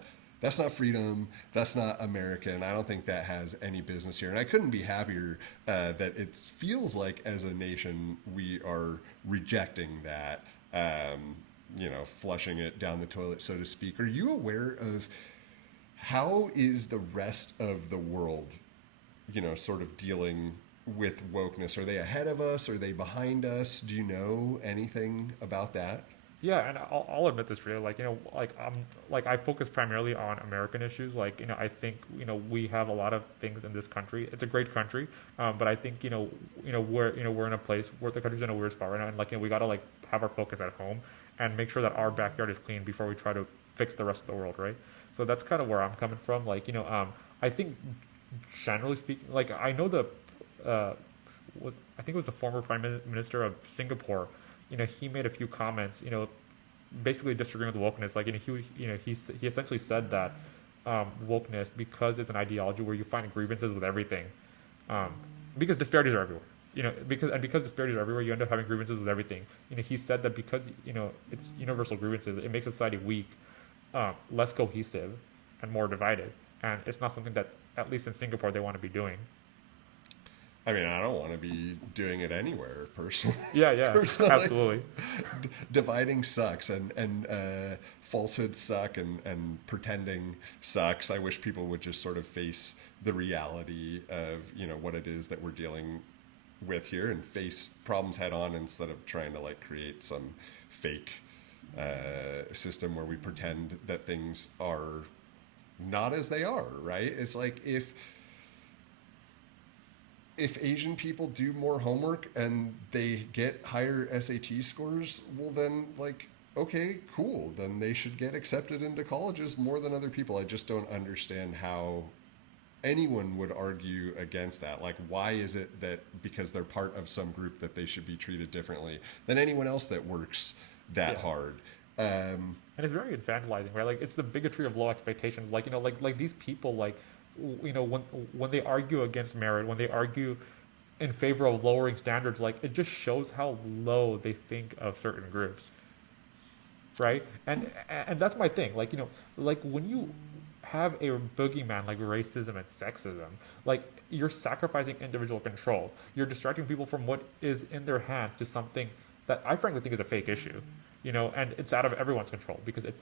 freedom. That's not American. I don't think that has any business here. And I couldn't be happier that it feels like as a nation we are rejecting that, flushing it down the toilet, so to speak. Are you aware of how is the rest of the world, sort of dealing with wokeness? Are they ahead of us? Are they behind us? Do you know anything about that? Yeah, and I'll admit this, really. Like I focus primarily on American issues. Like, I think we have a lot of things in this country. It's a great country, but I think we're in a place where the country's in a weird spot right now, and like we gotta like have our focus at home and make sure that our backyard is clean before we try to fix the rest of the world, right? So that's kind of where I'm coming from. Like, I think generally speaking, like I know uh, I think it was the former Minister of Singapore. He made a few comments. Basically disagreeing with wokeness. Like, he essentially said that wokeness, because it's an ideology where you find grievances with everything, um, because disparities are everywhere. Because disparities are everywhere, you end up having grievances with everything. He said that because it's universal grievances, it makes society weak, less cohesive, and more divided. And it's not something that, at least in Singapore, they want to be doing. I mean, I don't want to be doing it anywhere personally. Yeah, yeah, personally, absolutely. dividing sucks, and falsehoods suck, and pretending sucks. I wish people would just sort of face the reality of what it is that we're dealing with here, and face problems head on, instead of trying to like create some fake system where we pretend that things are not as they are. Right? It's like if Asian people do more homework and they get higher SAT scores, well then, like, okay, cool, then they should get accepted into colleges more than other people. I just don't understand how anyone would argue against that. Like, why is it that because they're part of some group that they should be treated differently than anyone else that works that Yeah. hard? And it's very infantilizing, right? Like, it's the bigotry of low expectations. Like, like these people, like, when they argue against merit, when they argue in favor of lowering standards, like, it just shows how low they think of certain groups, right? And that's my thing. Like, like when you have a boogeyman like racism and sexism, like, you're sacrificing individual control. You're distracting people from what is in their hands to something that I frankly think is a fake issue. And it's out of everyone's control because it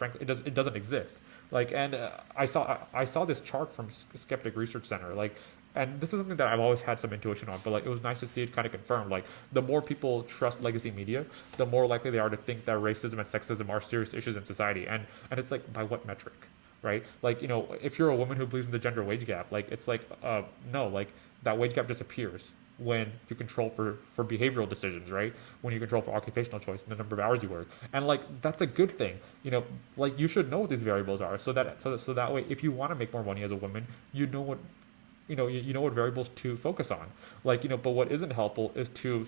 doesn't exist. Like, and I saw this chart from Skeptic Research Center, like, and this is something that I've always had some intuition on, but like it was nice to see it kind of confirmed. Like, the more people trust legacy media, the more likely they are to think that racism and sexism are serious issues in society. And it's like, by what metric? Right? Like, if you're a woman who believes in the gender wage gap, like, it's like, no, like, that wage gap disappears when you control for behavioral decisions, right? When you control for occupational choice and the number of hours you work. And like, that's a good thing. Like, you should know what these variables are, so that way, if you want to make more money as a woman, you know what you know what variables to focus on. Like, but what isn't helpful is to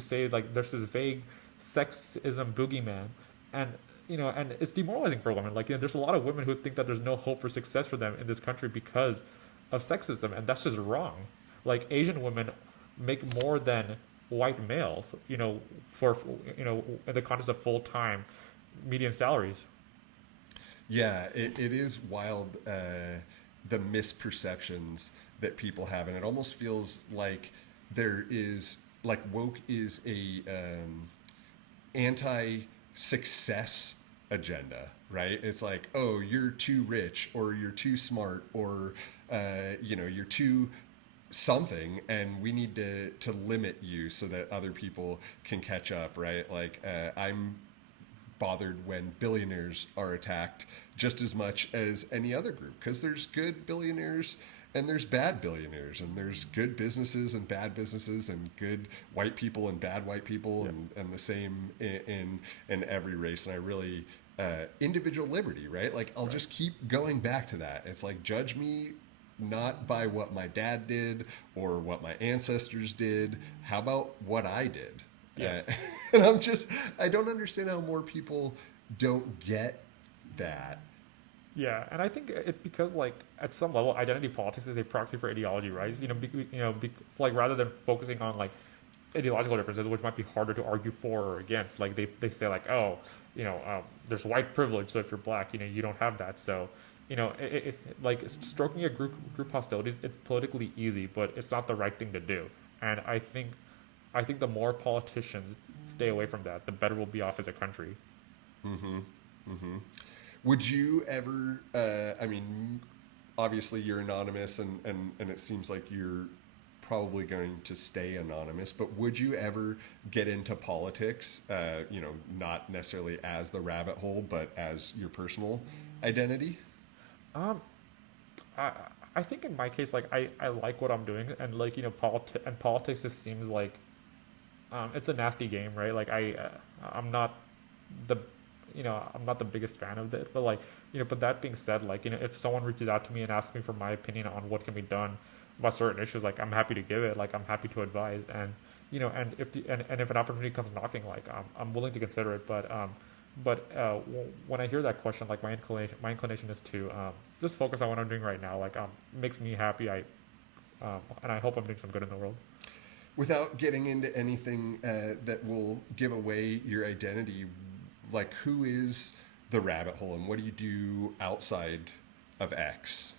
say, like, there's this vague sexism boogeyman, and and it's demoralizing for women. Like, there's a lot of women who think that there's no hope for success for them in this country because of sexism, and that's just wrong. Like, Asian women make more than white males, for in the context of full time median salaries. Yeah, it is wild, the misperceptions that people have, and it almost feels like there is, like, woke is a anti-success agenda, right? It's like, oh, you're too rich, or you're too smart, or you're too something, and we need to limit you so that other people can catch up, right? Like, I'm bothered when billionaires are attacked just as much as any other group, because there's good billionaires and there's bad billionaires, and there's good businesses and bad businesses, and good white people and bad white people, Yep. and the same in every race. And I really, individual liberty, right? Like, I'll Right. just keep going back to that. It's like, judge me not by what my dad did or what my ancestors did. How about what I did? Yeah. And I don't understand how more people don't get that. Yeah, and I think it's because like at some level, identity politics is a proxy for ideology, right? It's like rather than focusing on like ideological differences, which might be harder to argue for or against, like they say like, oh, there's white privilege, so if you're black, you don't have that. So, like stroking a group hostilities, it's politically easy, but it's not the right thing to do. And I think the more politicians stay away from that, the better we'll be off as a country. Would you ever? I mean, obviously you're anonymous, and it seems like you're probably going to stay anonymous. But would you ever get into politics? Not necessarily as the rabbit hole, but as your personal identity. Um, I I think in my case, like I like what I'm doing, and like politics just seems like it's a nasty game, right? Like I'm not the I'm not the biggest fan of it, but like but that being said, like if someone reaches out to me and asks me for my opinion on what can be done about certain issues, like I'm happy to give it, like I'm happy to advise, and and if an opportunity comes knocking, like I'm willing to consider it, when I hear that question, like my inclination is to just focus on what I'm doing right now, like makes me happy, and I hope I'm doing some good in the world. Without getting into anything that will give away your identity, like who is the rabbit hole and what do you do outside of X?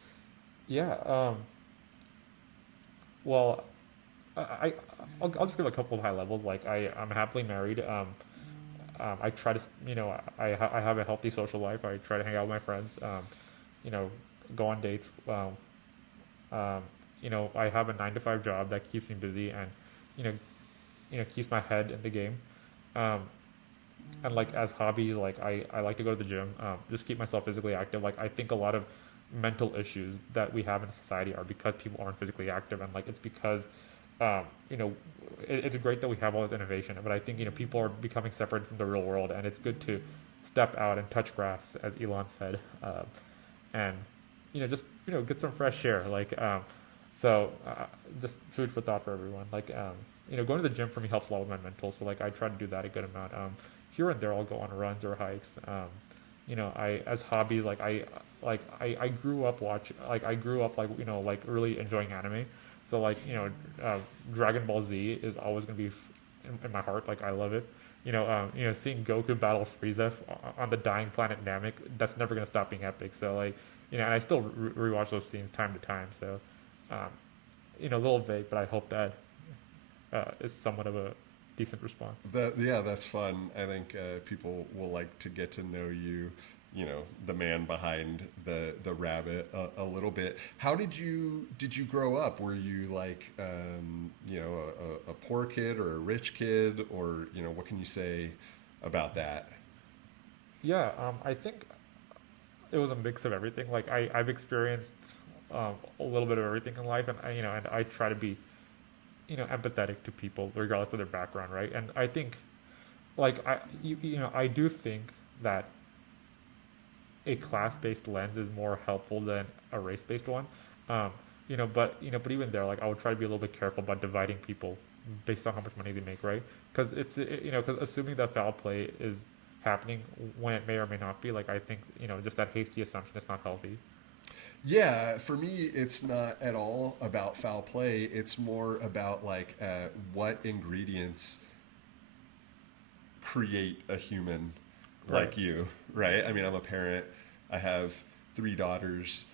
Yeah. Well, I I'll just give a couple of high levels. Like I'm happily married. I try to I have a healthy social life. I try to hang out with my friends. You know, go on dates. Um, I have a 9 to 5 job that keeps me busy and you know keeps my head in the game. Um, and like as hobbies, like I like to go to the gym, just keep myself physically active. Like I think a lot of mental issues that we have in society are because people aren't physically active, and like it's because um, you know it's great that we have all this innovation, but I think people are becoming separated from the real world, and it's good to step out and touch grass, as Elon said, and just get some fresh air. Like so just food for thought for everyone. Like going to the gym for me helps a lot with my mental, so like I try to do that a good amount. Here and there I'll go on runs or hikes. I as hobbies, I grew up like like really enjoying anime. So like Dragon Ball Z is always gonna be in my heart. Like I love it. Seeing Goku battle Frieza on the dying planet Namek, that's never gonna stop being epic. So like and I still rewatch those scenes time to time. So um, a little vague, but I hope that is somewhat of a decent response. Yeah, that's fun. I think people will like to get to know you, the man behind the rabbit a little bit. How did you grow up? Were you like a poor kid or a rich kid, or what can you say about that? Yeah, I think it was a mix of everything. Like I've experienced a little bit of everything in life, and I try to be empathetic to people regardless of their background, right? And I think like I do think that a class-based lens is more helpful than a race-based one. Um, but even there, like I would try to be a little bit careful about dividing people based on how much money they make, right? Because because assuming that foul play is happening when it may or may not be, like I think just that hasty assumption is not healthy. Yeah, for me, it's not at all about foul play. It's more about like what ingredients create a human Right. like you, right? I mean, I'm a parent. I have 3 daughters.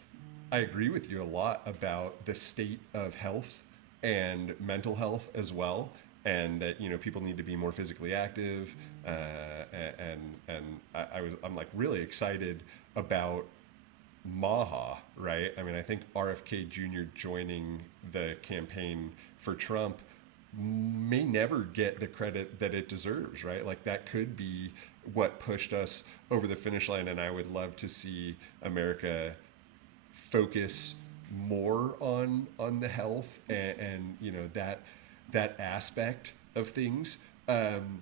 I agree with you a lot about the state of health and mental health as well, and that people need to be more physically active. I'm like really excited about Maha, right? I mean, I think RFK Jr. joining the campaign for Trump may never get the credit that it deserves, right? Like that could be what pushed us over the finish line, and I would love to see America focus more on the health and that aspect of things. Um,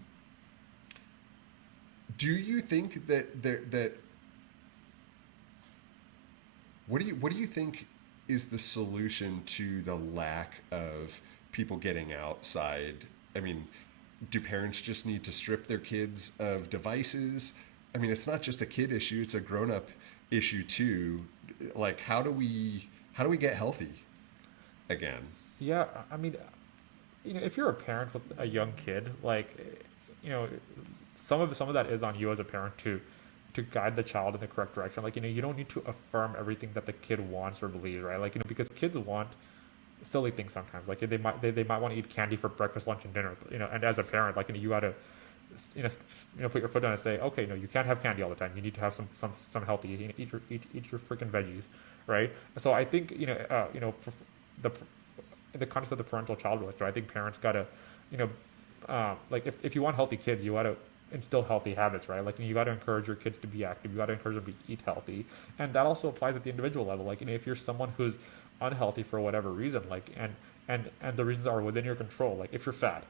do you think that what do you think is the solution to the lack of people getting outside? I mean, do parents just need to strip their kids of devices? I mean, it's not just a kid issue, it's a grown-up issue too. Like, how do we get healthy again? Yeah, I mean, if you're a parent with a young kid, like, you know, some of that is on you as a parent to guide the child in the correct direction. Like, you don't need to affirm everything that the kid wants or believes, right? Like, because kids want silly things sometimes. Like, they might want to eat candy for breakfast, lunch, and dinner. And as a parent, like, you gotta, you know, put your foot down and say, okay, no, you can't have candy all the time. You need to have some healthy. Eat your freaking veggies, right? So I think for the in the context of the parental child relationship, I think parents gotta, you know, like if you want healthy kids, you gotta instill healthy habits, right? Like you gotta encourage your kids to be active, you gotta encourage them to eat healthy, and that also applies at the individual level. Like if you're someone who's unhealthy for whatever reason, like and the reasons are within your control. Like if you're fat,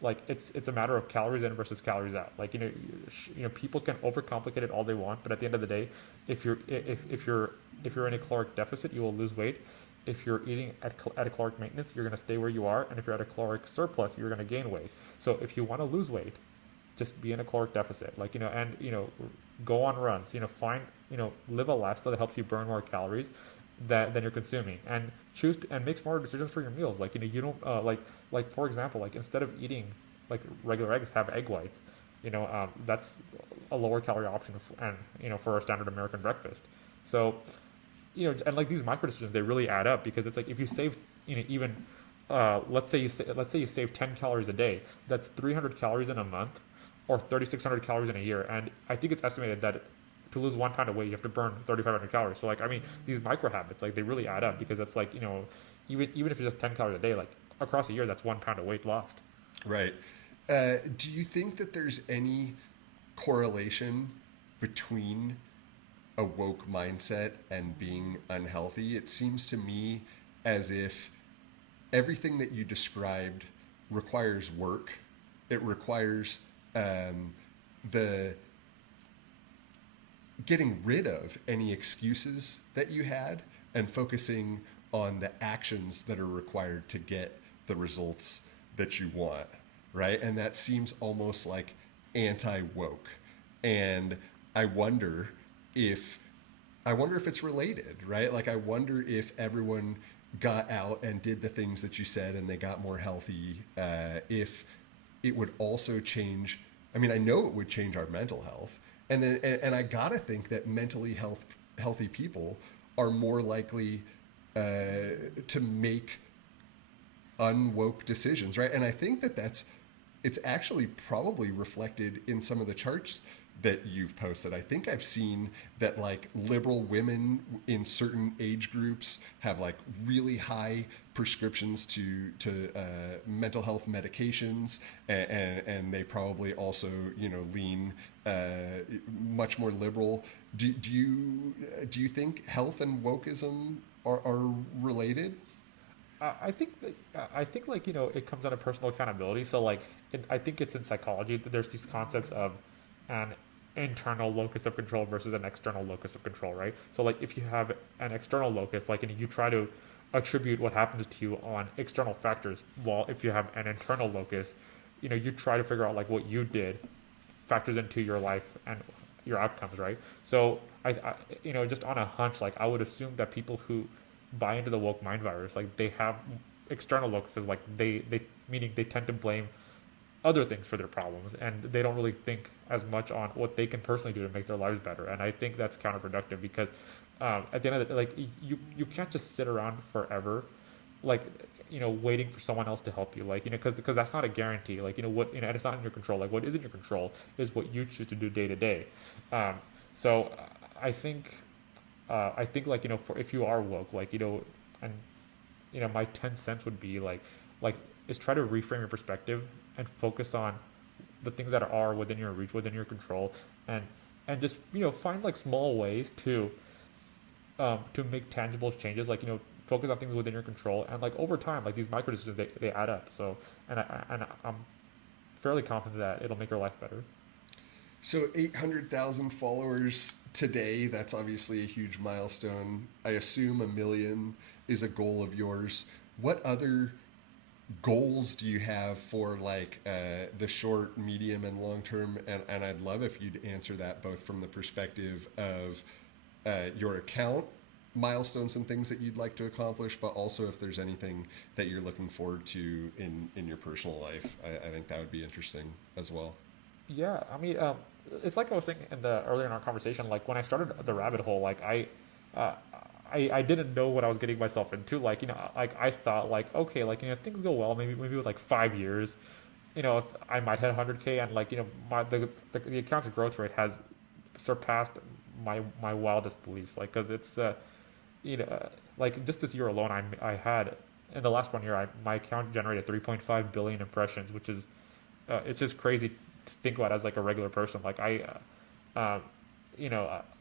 like it's a matter of calories in versus calories out. Like people can overcomplicate it all they want, but at the end of the day, if you're in a caloric deficit, you will lose weight. If you're eating at a caloric maintenance, you're going to stay where you are, and if you're at a caloric surplus, you're going to gain weight. So if you want to lose weight, just be in a caloric deficit, go on runs, live a lifestyle that helps you burn more calories than you're consuming, and and make smarter decisions for your meals. Like you don't for example, like instead of eating like regular eggs, have egg whites. That's a lower calorie option, for a standard American breakfast. So and like these micro decisions, they really add up, because it's like if you save, even let's say you save 10 calories a day, that's 300 calories in a month, or 3,600 calories in a year. And I think it's estimated that to lose 1 pound of weight, you have to burn 3,500 calories. So like, I mean, these micro habits, like they really add up, because it's like, even if it's just 10 calories a day, like across a year, that's 1 pound of weight lost. Right. Do you think that there's any correlation between a woke mindset and being unhealthy? It seems to me as if everything that you described requires work. It requires the getting rid of any excuses that you had and focusing on the actions that are required to get the results that you want, right? And that seems almost like anti woke. And I wonder if it's related, right? Like I wonder if everyone got out and did the things that you said and they got more healthy, if it would also change. I mean, I know it would change our mental health, and I gotta think that healthy people are more likely to make unwoke decisions, right? And I think it's actually probably reflected in some of the charts that you've posted. I think I've seen that like liberal women in certain age groups have like really high prescriptions to mental health medications, and they probably also lean much more liberal. Do you think health and wokeism are related? I think like it comes down to personal accountability. So like I think it's in psychology that there's these concepts of an internal locus of control versus an external locus of control, right? So like if you have an external locus, like you try to attribute what happens to you on external factors, while if you have an internal locus, you try to figure out like what you did factors into your life and your outcomes, right? So just on a hunch, like I would assume that people who buy into the woke mind virus, like they have external locuses, like they meaning they tend to blame other things for their problems, and they don't really think as much on what they can personally do to make their lives better. And I think that's counterproductive, because at the end of the day, like you can't just sit around forever, like waiting for someone else to help you, like because that's not a guarantee. Like and it's not in your control. Like what is in your control is what you choose to do day to day. So I think like if you are woke, like and my 10 cents would be like is try to reframe your perspective and focus on the things that are within your reach, within your control, and just find like small ways to make tangible changes. Like focus on things within your control, and like over time, like these micro decisions, they add up. So I'm fairly confident that it'll make your life better. So 800,000 followers today, that's obviously a huge milestone. I assume 1 million is a goal of yours. What other goals do you have for like the short, medium, and long term? And I'd love if you'd answer that both from the perspective of your account milestones and things that you'd like to accomplish, but also if there's anything that you're looking forward to in your personal life. I think that would be interesting as well. Yeah, I mean, it's like I was saying in the earlier in our conversation. Like when I started the rabbit hole, like uh, I didn't know what I was getting myself into. Like like I thought like okay, like if things go well, maybe with like 5 years, if I might hit 100K, and like the account's growth rate has surpassed my wildest beliefs. Like because it's you know like just this year alone, I had in the last 1 year, my account generated 3.5 billion impressions, which is it's just crazy to think about as like a regular person. Like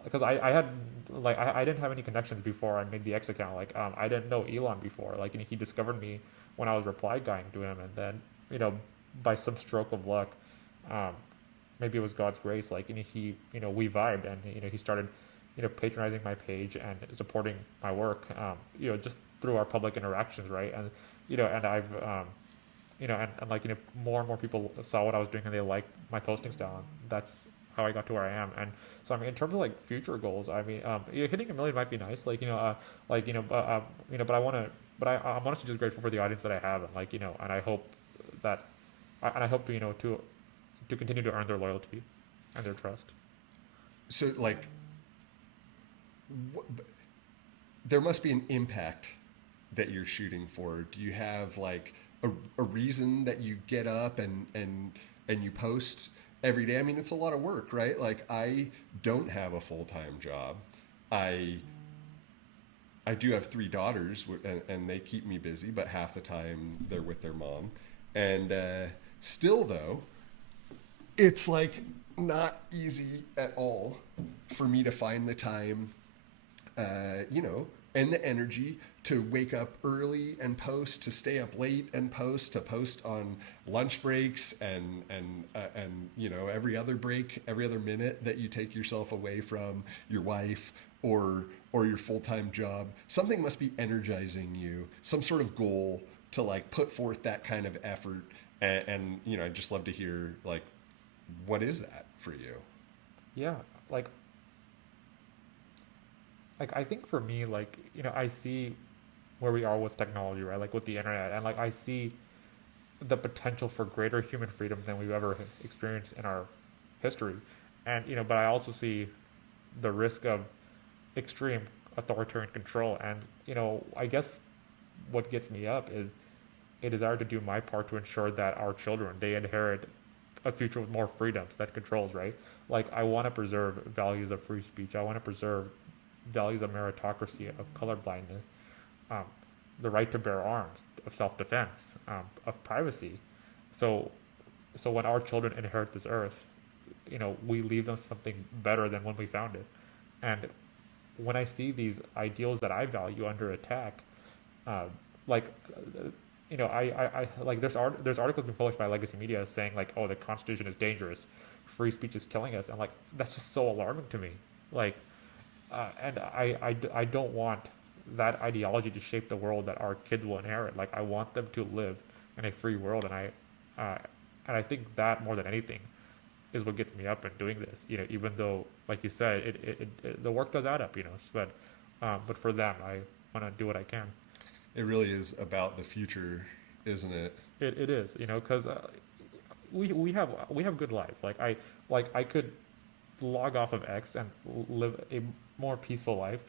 because I had like I didn't have any connections before I made the X account. Like I didn't know Elon before. Like he discovered me when I was reply guying to him, and then you know by some stroke of luck, um, maybe it was God's grace. Like he we vibed, and he started patronizing my page and supporting my work. Just through our public interactions, right? And and I've and like more and more people saw what I was doing and they liked my posting style, and that's how I got to where I am. And so I mean, in terms of like future goals, I mean, hitting a million might be nice, but I want to, I'm honestly just grateful for the audience that I have, and and I hope that, and I hope to continue to earn their loyalty and their trust. So like, there must be an impact that you're shooting for. Do you have like a reason that you get up and you post every day? I mean, it's a lot of work, right? Like I don't have a full-time job. I I do have three daughters, and they keep me busy, but half the time they're with their mom. And still, though, it's like not easy at all for me to find the time, and the energy to wake up early and post, to stay up late and post, to post on lunch breaks and every other break, every other minute that you take yourself away from your wife or your full time job. Something must be energizing you, some sort of goal to like put forth that kind of effort. And I'd just love to hear like what is that for you? Yeah, like I think for me, I see where we are with technology, right? Like with the internet, and like I see the potential for greater human freedom than we've ever experienced in our history. And but I also see the risk of extreme authoritarian control. And I guess what gets me up is a desire to do my part to ensure that our children, they inherit a future with more freedoms that controls, right? Like I want to preserve values of free speech. I want to preserve values of meritocracy, of colorblindness, um, the right to bear arms, of self-defense, of privacy. So, so when our children inherit this earth, we leave them something better than when we found it. And when I see these ideals that I value under attack, uh, like, I like there's articles being published by legacy media saying like, oh, the Constitution is dangerous, free speech is killing us, and like that's just so alarming to me. Like, and I don't want that ideology to shape the world that our kids will inherit. Like I want them to live in a free world, uh, and I think that more than anything is what gets me up and doing this. Even though, like you said, the work does add up. But for them, I want to do what I can. It really is about the future, isn't it? It is, because we have good life. I could log off of X and live a more peaceful life,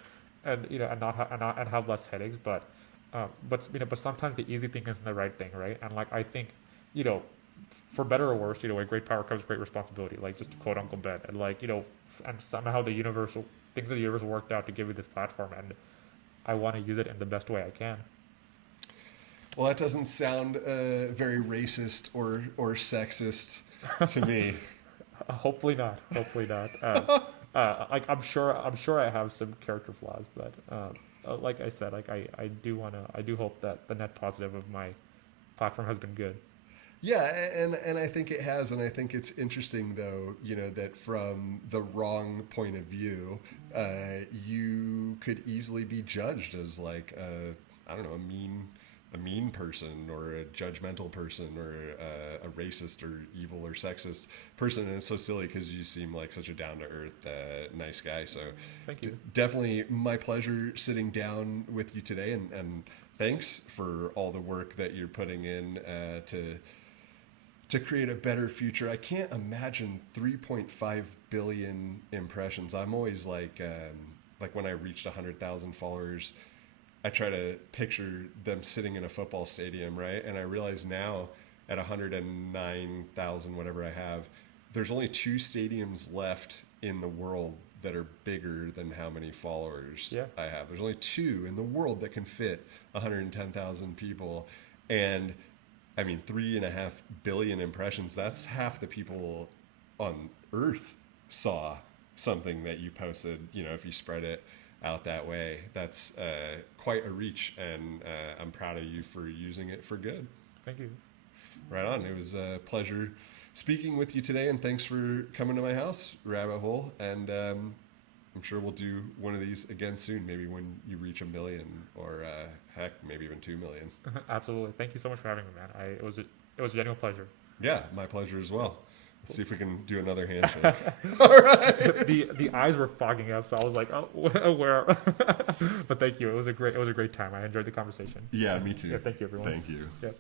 and and have less headaches. But sometimes the easy thing isn't the right thing, right? And like I think, you know, for better or worse, with great power comes great responsibility. Like just to quote Uncle Ben, and and somehow the universal things of the universe worked out to give me this platform, and I want to use it in the best way I can. Well, that doesn't sound very racist or sexist to me. Hopefully not. Hopefully not. I'm sure I have some character flaws, but like I said, I do hope that the net positive of my platform has been good. Yeah, and I think it has, and I think it's interesting though, that from the wrong point of view, you could easily be judged as like I don't know, a mean a mean person or a judgmental person or a racist or evil or sexist person. And it's so silly because you seem like such a down-to-earth, nice guy. So Thank you. definitely my pleasure sitting down with you today. And thanks for all the work that you're putting in to create a better future. I can't imagine 3.5 billion impressions. I'm always like when I reached 100,000 followers, I try to picture them sitting in a football stadium, right? And I realize now at 109,000, whatever I have, there's only 2 stadiums left in the world that are bigger than how many followers I have. There's only 2 in the world that can fit 110,000 people. And I mean, 3.5 billion impressions, that's half the people on Earth saw something that you posted, if you spread it out that way. That's quite a reach, and I'm proud of you for using it for good. Thank you. Right on. It was a pleasure speaking with you today, and thanks for coming to my house, Rabbit Hole. And I'm sure we'll do one of these again soon, maybe when you reach 1 million, or heck, maybe even 2 million. Absolutely. Thank you so much for having me, man. It was a genuine pleasure. Yeah, my pleasure as well. Let's see if we can do another handshake. The eyes were fogging up, so I was like, oh, where? But thank you. It was a great time. I enjoyed the conversation. Yeah, me too. Yeah, thank you, everyone. Thank you. Yeah.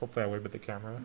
Hopefully I wave at the camera.